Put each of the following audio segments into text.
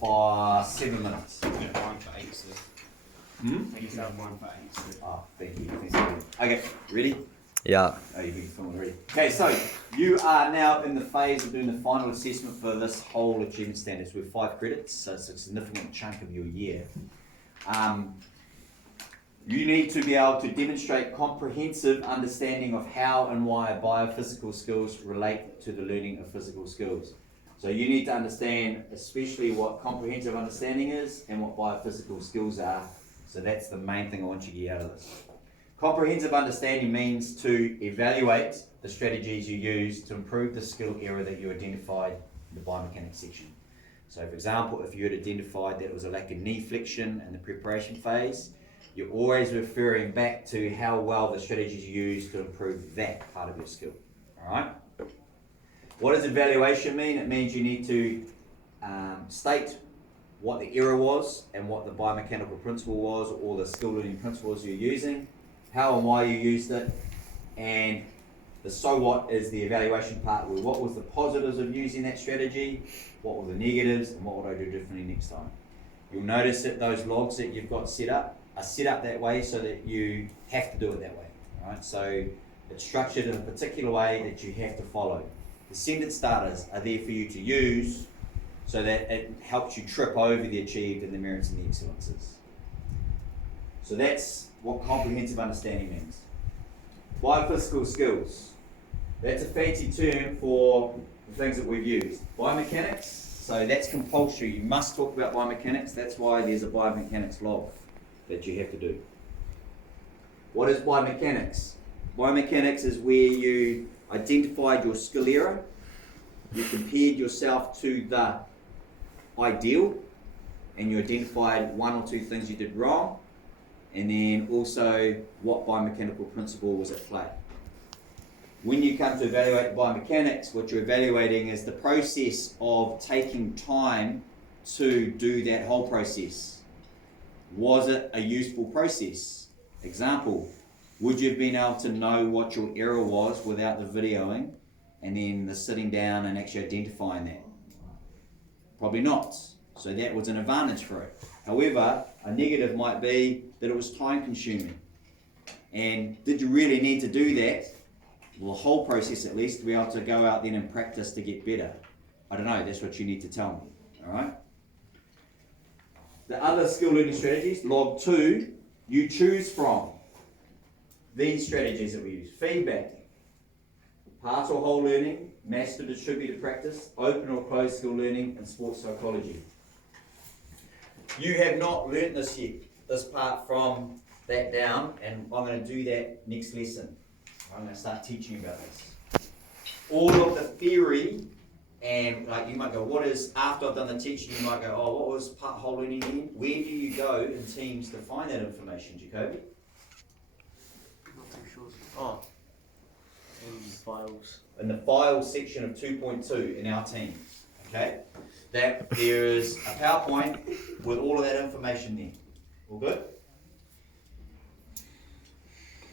for 7 minutes. Yeah, 1 for 8, sir. I guess that 1 for 8, sir. Oh, thank you. Okay, ready? Yeah. Oh, you've been filming already. Okay, so you are now in the phase of doing the final assessment for this whole achievement standards with 5 credits, so it's a significant chunk of your year. You need to be able to demonstrate comprehensive understanding of how and why biophysical skills relate to the learning of physical skills. So you need to understand especially what comprehensive understanding is and what biophysical skills are. So that's the main thing I want you to get out of this. Comprehensive understanding means to evaluate the strategies you use to improve the skill area that you identified in the biomechanics section. So for example, if you had identified that it was a lack of knee flexion in the preparation phase, you're always referring back to how well the strategies you use to improve that part of your skill. Alright? What does evaluation mean? It means you need to state what the error was and what the biomechanical principle was or the skill learning principles you're using, how and why you used it, and the so what is the evaluation part where what was the positives of using that strategy, what were the negatives, and what would I do differently next time. You'll notice that those logs that you've got set up are set up that way so that you have to do it that way, right? So it's structured in a particular way that you have to follow. The sentence starters are there for you to use so that it helps you trip over the achieved and the merits and the excellences. So that's what comprehensive understanding means. Biophysical skills. That's a fancy term for the things that we've used. Biomechanics, so that's compulsory. You must talk about biomechanics. That's why there's a biomechanics log that you have to do. What is biomechanics? Biomechanics is where you identified your skill area, you compared yourself to the ideal, and you identified 1 or 2 things you did wrong, and then also what biomechanical principle was at play. When you come to evaluate biomechanics, what you're evaluating is the process of taking time to do that whole process. Was it a useful process? Example, would you have been able to know what your error was without the videoing and then the sitting down and actually identifying that? Probably not. So that was an advantage for it. However, a negative might be that it was time consuming. And did you really need to do that? Well, the whole process at least, to be able to go out then and practice to get better. I don't know, that's what you need to tell me, all right? The other skill learning strategies, log 2, you choose from these strategies that we use. Feedback, part or whole learning, master distributed practice, open or closed skill learning, and sports psychology. You have not learnt this yet, this part from that down, and I'm going to do that next lesson. I'm going to start teaching you about this. All of the theory, and like you might go, what is, after I've done the teaching, you might go, oh, what was part whole learning again? Where do you go in Teams to find that information, Jacoby? Not too sure. Oh. In files. In the files section of 2.2 in our Teams, okay? That there is a PowerPoint with all of that information there. All good?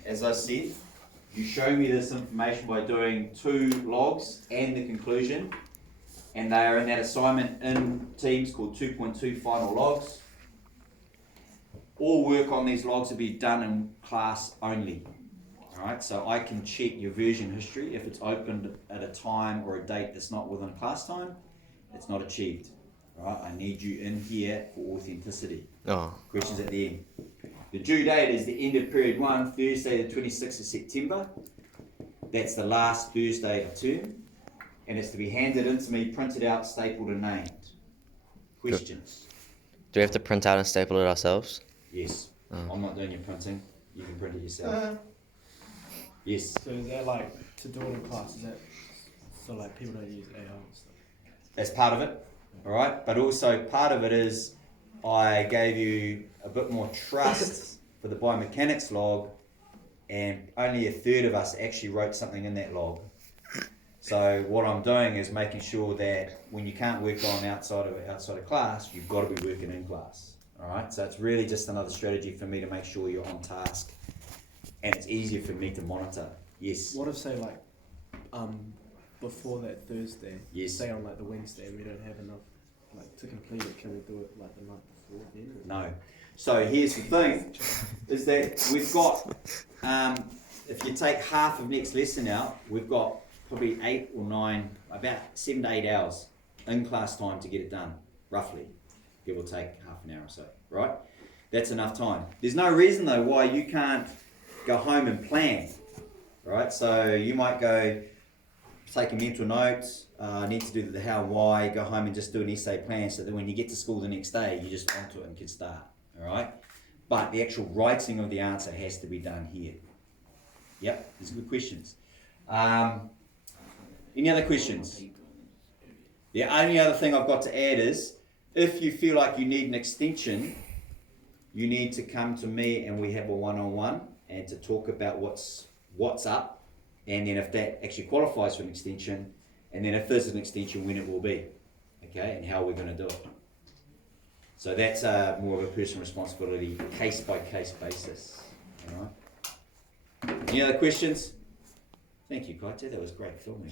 As I said, you show me this information by doing 2 logs and the conclusion, and they are in that assignment in Teams called 2.2 final logs. All work on these logs will be done in class only. Alright, so I can check your version history. If it's opened at a time or a date that's not within class time, it's not achieved. Alright, I need you in here for authenticity. Questions at the end. The due date is the end of period 1, Thursday the 26th of September. That's the last Thursday of term. And it's to be handed in to me, printed out, stapled and named. Questions? Do we have to print out and staple it ourselves? Yes. I'm not doing your printing. You can print it yourself. Yes. So is that like, to do it in class, is that so like people don't use AI and stuff? That's part of it, alright? But also part of it is I gave you a bit more trust for the biomechanics log, and only a third of us actually wrote something in that log. So what I'm doing is making sure that when you can't work on outside of class, you've got to be working in class. Alright, so it's really just another strategy for me to make sure you're on task, and it's easier for me to monitor. Yes. What if say like before that Thursday, Yes. say on like the Wednesday we don't have enough like to complete it, can we do it like the night before then? No. So here's the thing, is that we've got, if you take half of next lesson out, we've got probably 8 or 9, about 7 to 8 hours in class time to get it done, roughly, give or take half an hour or so, right? That's enough time. There's no reason though why you can't go home and plan, right? So you might go take a mental note, need to do the how and why, go home and just do an essay plan so that when you get to school the next day, you just onto it and can start, all right? But the actual writing of the answer has to be done here. Yep, these are good questions. Any other questions? The only other thing I've got to add is, if you feel like you need an extension, you need to come to me and we have a one-on-one and to talk about what's up, and then if that actually qualifies for an extension, and then if there's an extension, when it will be, okay, and how we're going to do it. So that's more of a personal responsibility, case-by-case basis. All right. Any other questions? Thank you, Kaite. That was great filming.